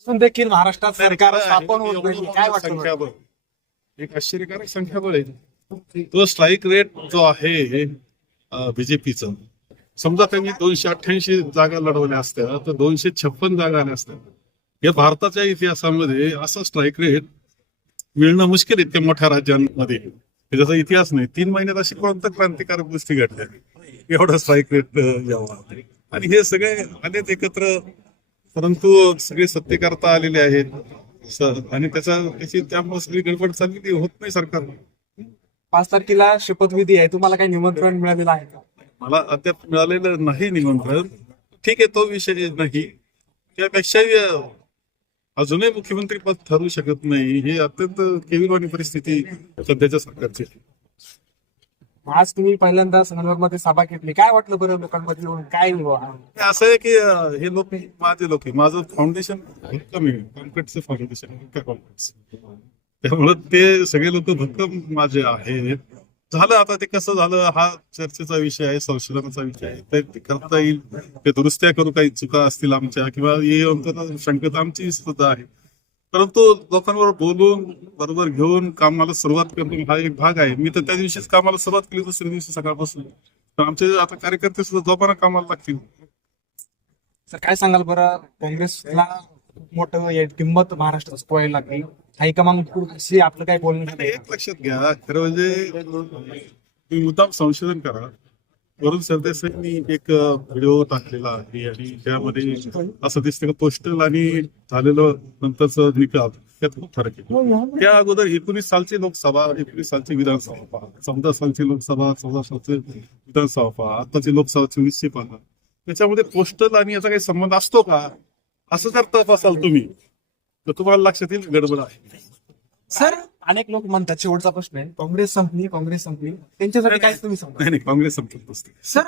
असून देखील महाराष्ट्रात सरकार स्थापन होत नाही. काय वाटतं? संख्याबळ एक आश्चर्यकारक संख्याबळ आहे. तो स्ट्राईक रेट जो आहे बीजेपीचा समजा त्यांनी दोनशे अठ्ठ्याऐंशी जागा लढवल्या असत्या तर दोनशे छप्पन जागा आल्या असत्या. या भारताच्या इतिहासामध्ये असा स्ट्राईक रेट मिळणं मुश्किल आहे इतक्या मोठ्या राज्यांमध्ये. ज्याचा इतिहास नाही तीन महिन्यात अशी कोणत्या क्रांतिकारक गोष्टी घडल्या? एवढा स्ट्राईक रेट यावा. आणि हे सगळे आलेत एकत्र परंतु सगळे सत्तेकर्ता आलेले आहेत. आणि त्याचा त्याची त्यामुळे सगळी गडबड चाललेली होत नाही सरकार पाच तारखेला शपथविधी आहे. तुम्हाला काही निमंत्रण मिळालेलं आहे का? मला अद्याप मिळालेलं नाही निमंत्रण. ठीक आहे तो विषय नाही. त्यापेक्षाही अं, अजूनही मुख्यमंत्री पद ठरू शकत नाही. ही अत्यंत केविलवाणी परिस्थिती सध्याच्या सरकारची. आज तुम्ही पहिल्यांदा संगमरमध्ये सभा घेतली. काय वाटलं बरं लोकांमध्ये येऊन? काय हे? असं आहे की अं, हे लोक माझे लोक आहे. माझं फाउंडेशन भक्कम आहे. कॉन्क्रीटचं फाउंडेशन त्यामुळे ते सगळे लोक भक्कम माझे आहेत. झालं आता ते कसं झालं हा चर्चेचा विषय आहे संशोधनाचा विषय आहे. ते ते करता येईल. ते दुरुस्त्या करू काही चुका असतील आमच्या किंवा हे अंतर शंकता आमची सुद्धा आहे. परंतु लोकांवर बोलून बरोबर घेऊन कामाला सुरुवात करणं हा एक भाग आहे. मी तर त्या दिवशीच कामाला सुरुवात केली दुसऱ्या दिवशी सकाळपासून. तर आमचे आता कार्यकर्ते सुद्धा जोपाना कामाला लागतील. सर काय सांगाल बरं? काँग्रेसला खूप मोठं किंमत महाराष्ट्रात चुकवायला लागली. हायकमांड अशी आपलं काय बोलणं? एक लक्षात घ्या खरं म्हणजे तुम्ही मुद्दाम संशोधन करा. वरुण सरदेसाईंनी एक व्हिडिओ टाकलेला आहे आणि त्यामध्ये असं दिसतं का पोस्टल आणि झालेलं नंतरच निकाल त्यात खूप फरक आहे. त्या अगोदर एकोणीस सालची लोकसभा एकोणीस सालची विधानसभा पहा चौदा सालची लोकसभा चौदा सालची विधानसभा पहा आताची लोकसभा चोवीसशे पहा त्याच्यामध्ये पोस्टल आणि याचा काही संबंध असतो का? असं जर तपासाल तुम्ही तर तुम्हाला लक्षात येईल गडबड आहे. सर अनेक लोक म्हणतात शेवटचा प्रश्न आहे. काँग्रेस संपली काँग्रेस संपली. त्यांच्यासाठी काय तुम्ही सांगा. नाही नाही काँग्रेस संपत नसते सर